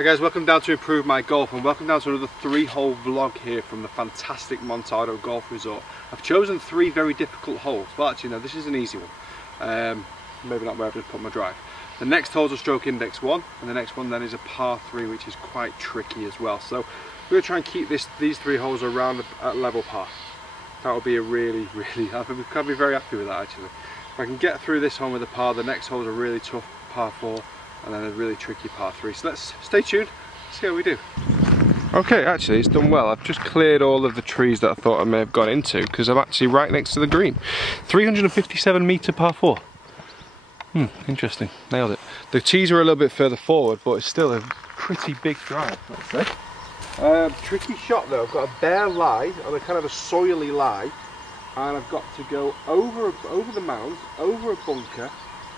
Hi guys, welcome down to Improve My Golf and welcome down to another 3-hole vlog here from the fantastic Montado Golf Resort. I've chosen 3 very difficult holes. Well actually no, this is an easy one. Maybe not where I've just put my drive. The next hole's a stroke index 1 and the next one then is a par 3 which is quite tricky as well. So we're going to try and keep these 3 holes around at level par. That would be a really, I'd be very happy with that actually. If I can get through this one with a par, the next hole is a really tough par 4 and then a really tricky par 3. So let's stay tuned, see how we do. Okay, actually it's done well. I've just cleared all of the trees that I thought I may have gone into because I'm actually right next to the green. 357 metre par 4. Interesting, nailed it. The tees are a little bit further forward, but it's still a pretty big drive, let's say. Tricky shot though. I've got a bare lie on a kind of a soily lie, and I've got to go over the mound, over a bunker,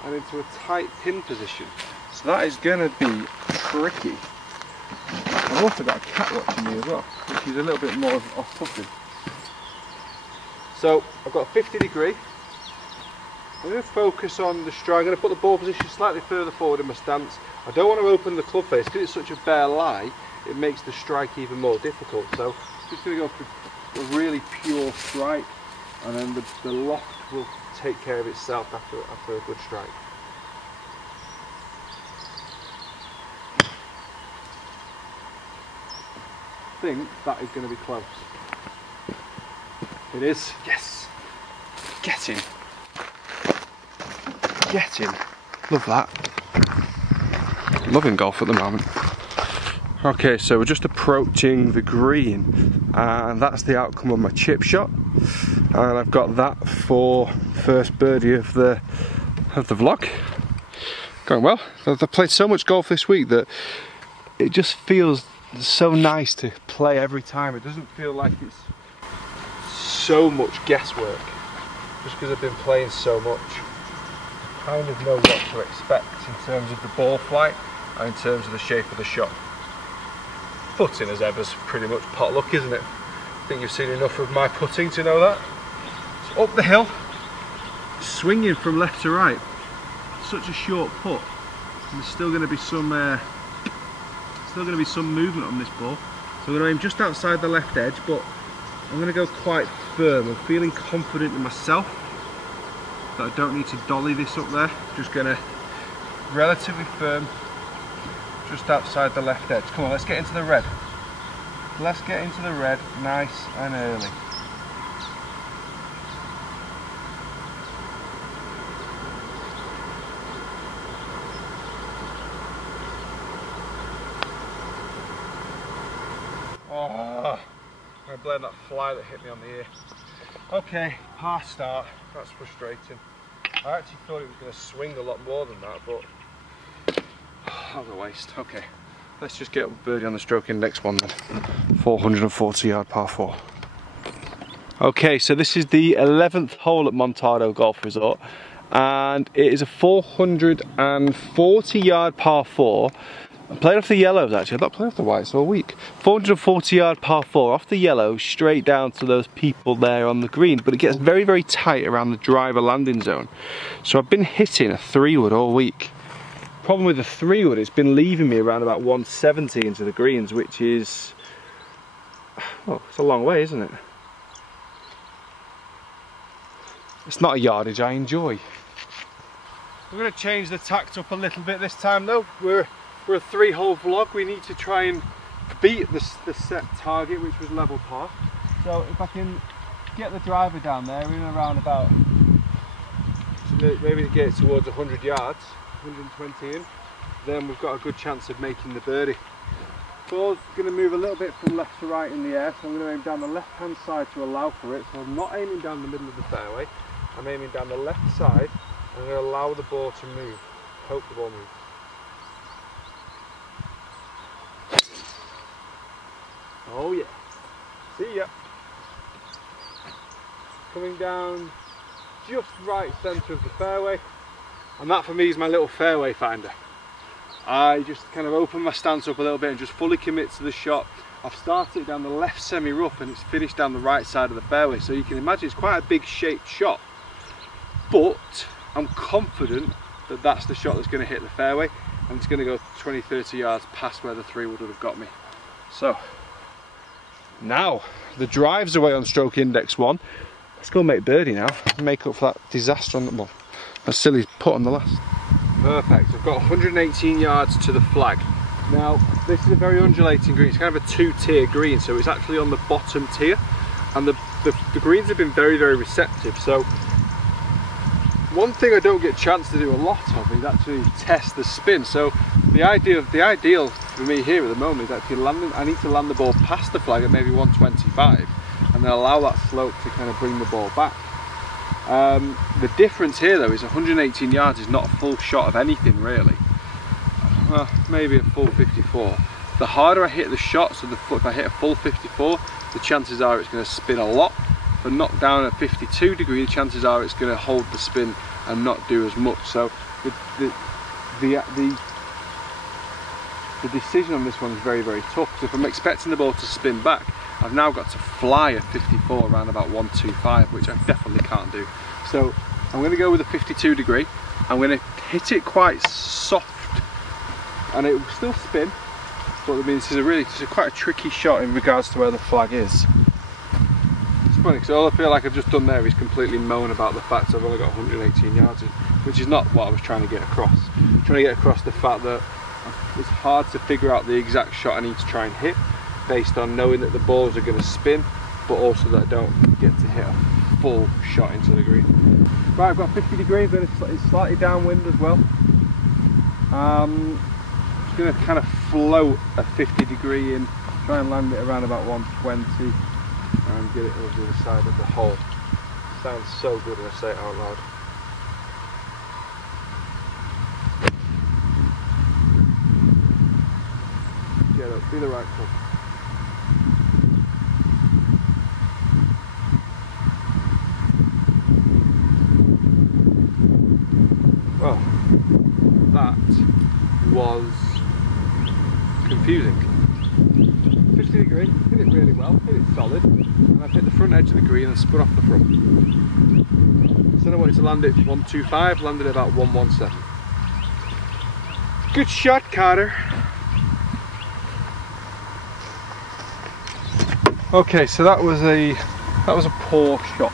and into a tight pin position. So that is going to be tricky. I've also got a cat watching me as well, which is a little bit more off-putting. So I've got a 50 degree. I'm going to focus on the strike. I'm going to put the ball position slightly further forward in my stance. I don't want to open the club face because it's such a bare lie. It makes the strike even more difficult. So I'm just going to go for a really pure strike, and then the loft will take care of itself after a good strike. I think that is going to be close. It is. Yes. Get in. Get in. Love that. Loving golf at the moment. Okay, so we're just approaching the green and that's the outcome of my chip shot, and I've got that for first birdie of the vlog. Going well. I've played so much golf this week that it just feels so nice to play every time. It doesn't feel like it's so much guesswork just because I've been playing so much. I kind of know what to expect in terms of the ball flight and in terms of the shape of the shot. Putting as ever is pretty much potluck, isn't it? I think you've seen enough of my putting to know that. It's up the hill, swinging from left to right. Such a short putt, and there's still going to be some movement on this ball. So I'm going to aim just outside the left edge, but I'm going to go quite firm. I'm feeling confident in myself that I don't need to dolly this up there. Just going to relatively firm just outside the left edge. Come on, let's get into the red. Let's get into the red nice and early. Oh, I blame that fly that hit me on the ear. Okay, par start. That's frustrating. I actually thought it was going to swing a lot more than that, but that was a waste. Okay, let's just get a birdie on the stroke index one then. 440 yard par 4. Okay, so this is the 11th hole at Montado Golf Resort, and it is a 440 yard par 4. I'm playing off the yellows actually, I've not played off the whites all week. 440 yard par 4 off the yellow, straight down to those people there on the green, but it gets very, very tight around the driver landing zone. So I've been hitting a 3-wood all week. Problem with the 3-wood, it's been leaving me around about 170 into the greens, which is, well, it's a long way, isn't it? It's not a yardage I enjoy. We're going to change the tact up a little bit this time though. We're a 3-hole vlog. We need to try and beat the set target, which was level par. So if I can get the driver down there in around about, maybe get it towards 100 yards, 120 in, then we've got a good chance of making the birdie. Ball's going to move a little bit from left to right in the air, so I'm going to aim down the left hand side to allow for it. So I'm not aiming down the middle of the fairway, I'm aiming down the left side. I'm going to allow the ball to move, hope the ball moves. Oh yeah, see ya. Coming down just right centre of the fairway, and that for me is my little fairway finder. I just kind of open my stance up a little bit and just fully commit to the shot. I've started it down the left semi-rough and it's finished down the right side of the fairway, so you can imagine it's quite a big shaped shot, but I'm confident that that's the shot that's going to hit the fairway, and it's going to go 20, 30 yards past where the 3 wood would have got me. So, now, the drive's away on stroke index 1. Let's go make birdie now, make up for that disaster on the, well, that silly putt on the last. Perfect, I've got 118 yards to the flag. Now, this is a very undulating green. It's kind of a 2-tier green, so it's actually on the bottom tier. And the greens have been very, very receptive. So, one thing I don't get a chance to do a lot of is actually test the spin. So, the ideal for me here at the moment is actually landing. I need to land the ball past the flag at maybe 125, and then allow that slope to kind of bring the ball back. The difference here though is 118 yards is not a full shot of anything really. Well, maybe a full 54. The harder I hit the shot, so if I hit a full 54, the chances are it's going to spin a lot. If I knock down at 52 degree, the chances are it's going to hold the spin and not do as much. So the decision on this one is very, very tough. So if I'm expecting the ball to spin back, I've now got to fly a 54 around about 125, which I definitely can't do. So I'm going to go with a 52 degree. I'm going to hit it quite soft, and it will still spin. But I mean, this is quite a tricky shot in regards to where the flag is. It's funny because all I feel like I've just done there is completely moan about the fact I've only got 118 yards in, which is not what I was trying to get across. I'm trying to get across the fact that it's hard to figure out the exact shot I need to try and hit based on knowing that the balls are going to spin, but also that I don't get to hit a full shot into the green. Right, I've got 50 degrees, but it's slightly downwind as well. Just going to kind of float a 50 degree in, try and land it around about 120 and get it over the other side of the hole. Sounds so good when I say it out loud. Get up, be the right club. Well, that was confusing. 50 degree, hit it really well, hit it solid, and I've hit the front edge of the green and spun off the front. So I wanted to land it 125, landed at about 117. Good shot, Carter. Okay, so that was a poor shot.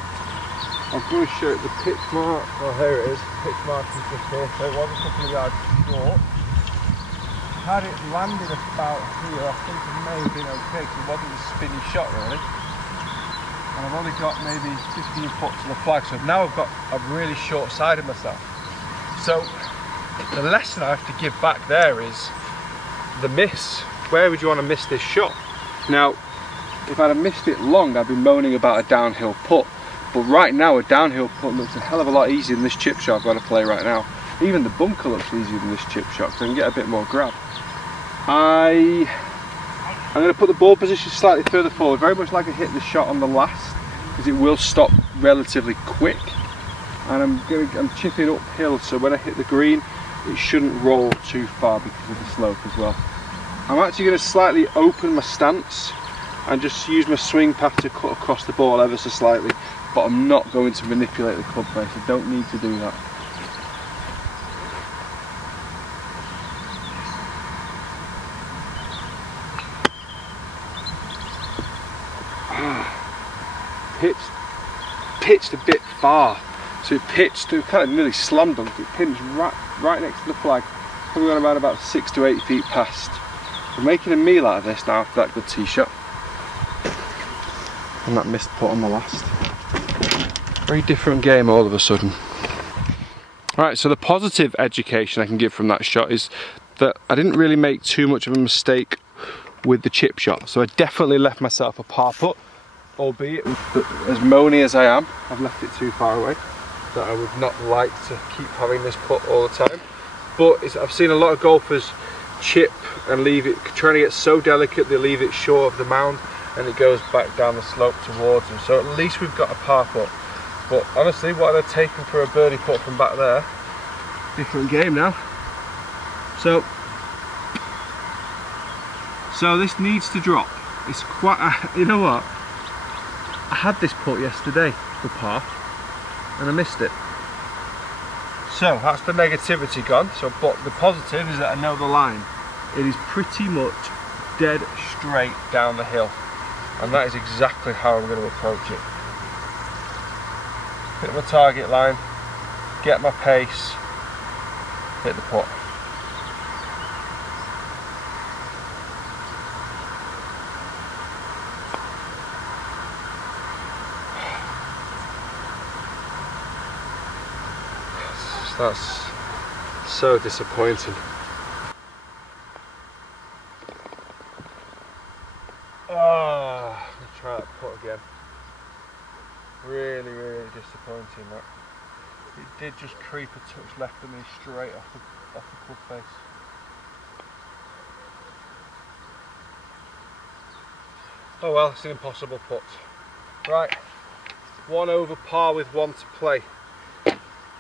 I'm going to show you the pitch mark. Oh, here it is. Pitch mark is just here, so it was a couple of yards short. Had it landed about here, I think it may have been okay because it wasn't a spinny shot really. And I've only got maybe 15 foot to the flag, so now I've got a really short side of myself. So the lesson I have to give back there is the miss. Where would you want to miss this shot? Now, if I'd have missed it long, I'd be moaning about a downhill putt. But right now, a downhill putt looks a hell of a lot easier than this chip shot I've got to play right now. Even the bunker looks easier than this chip shot because I can get a bit more grab. I'm going to put the ball position slightly further forward, very much like I hit the shot on the last, because it will stop relatively quick. And I'm chipping uphill, so when I hit the green, it shouldn't roll too far because of the slope as well. I'm actually going to slightly open my stance and just use my swing path to cut across the ball ever so slightly, but I'm not going to manipulate the club face. I don't need to do that. Pitched a bit far, so it pitched to kind of nearly slammed on it. It pinched right next to the flag, probably gone around about 6 to 8 feet past. I'm making a meal out of this now after that good tee shot and that missed putt on the last. Very different game all of a sudden. Right, so the positive education I can give from that shot is that I didn't really make too much of a mistake with the chip shot, so I definitely left myself a par putt. Albeit, as moany as I am, I've left it too far away, that I would not like to keep having this putt all the time. But I've seen a lot of golfers chip and leave it, trying to get so delicate they leave it short of the mound and it goes back down the slope towards them. So at least we've got a par putt. But honestly, what I'd have taken for a birdie putt from back there, different game now. So this needs to drop. It's quite, you know what? I had this putt yesterday for par and I missed it. So that's the negativity gone. So, but the positive is that I know the line. it is pretty much dead straight down the hill, and that is exactly how I'm going to approach it. Hit my target line, get my pace, hit the putt. That's so disappointing. Oh, let's try that putt again. Really, really disappointing that. It did just creep a touch left of me straight off the club face. Oh well, it's an impossible putt. Right, 1 over par with 1 to play.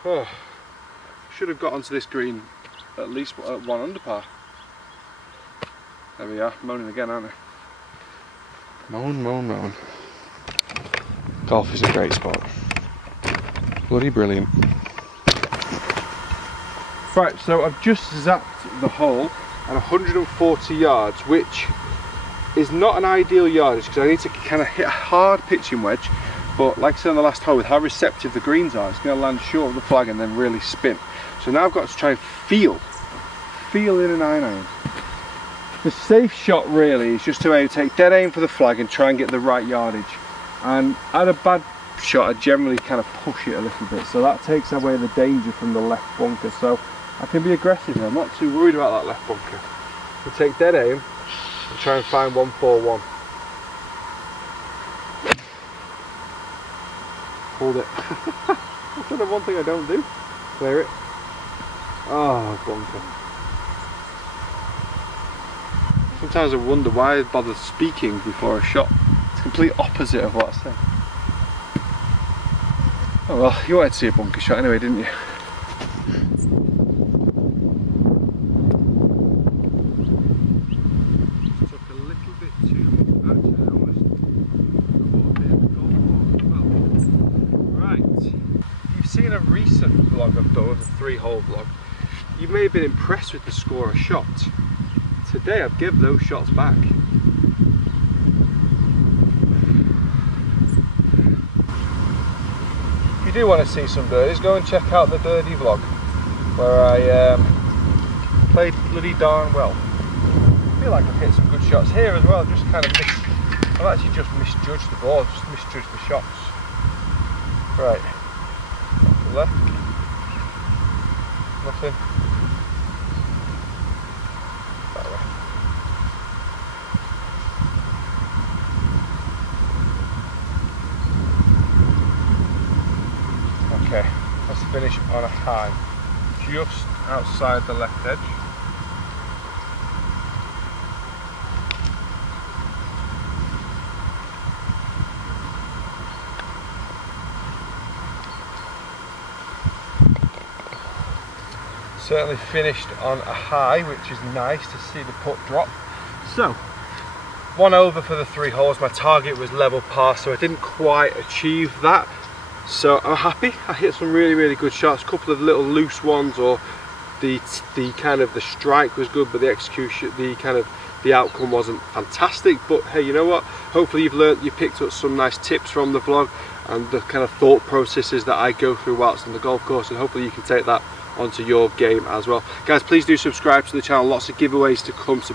Oh. Should have got onto this green at least at 1 under par. There we are, moaning again, aren't I? Moan, moan, moan. Golf is a great sport. Bloody brilliant. Right, so I've just zapped the hole at 140 yards, which is not an ideal yardage because I need to kind of hit a hard pitching wedge. But like I said on the last hole, with how receptive the greens are, it's going to land short of the flag and then really spin. So now I've got to try and feel in an iron. The safe shot really is just to take dead aim for the flag and try and get the right yardage. And at a bad shot, I generally kind of push it a little bit, so that takes away the danger from the left bunker. So I can be aggressive here. I'm not too worried about that left bunker. I take dead aim and try and find 141. Hold it. That's the one thing I don't do. Clear it. Oh, bunker. Sometimes I wonder why I bother speaking before a shot. It's the complete opposite of what I say. Oh well, you wanted to see a bunker shot anyway, didn't you? Took a little bit too much. Actually, I almost caught a bit of the golf ball as well. Right. If you've seen a recent vlog I've done, a 3-hole vlog, you may have been impressed with the score of shots. Today I've given those shots back. If you do want to see some birdies, go and check out the birdie vlog where I played bloody darn well. I feel like I've hit some good shots here as well. Just kind of I've actually just misjudged the ball, just misjudged the shots. Right, to the left, nothing. That way. Okay, let's finish on a high, just outside the left edge. Certainly finished on a high, which is nice to see the putt drop. So, 1 over for the 3 holes. My target was level par, so I didn't quite achieve that. So I'm happy. I hit some really, really good shots. A couple of little loose ones, or the kind of the strike was good, but the execution, the outcome wasn't fantastic. But hey, you know what? Hopefully you picked up some nice tips from the vlog and the kind of thought processes that I go through whilst on the golf course, and hopefully you can take that onto your game as well. Guys, please do subscribe to the channel. Lots of giveaways to come, so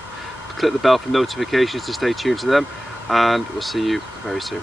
click the bell for notifications to stay tuned to them, and we'll see you very soon.